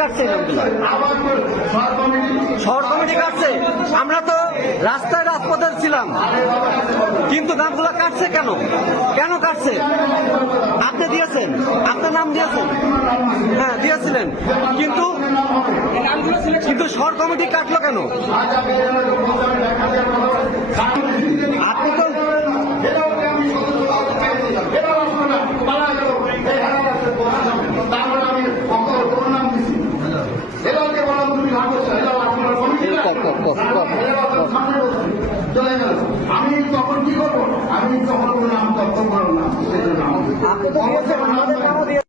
কাটছে? এই শহর কমিটি কাটছে। আমরা তো রাস্তায় রাজপথে ছিলাম। কিন্তু নামগুলো কাটছে কেন? কেন কাটছে? আপনি দিয়েছেন। আপনার নাম দিয়েছেন। হ্যাঁ দিয়েছিলেন। কিন্তু কিন্তু শহর কমিটি কাটলো কেন? আমি তখন কি করব? আমি তখন বললাম তখন করব সেই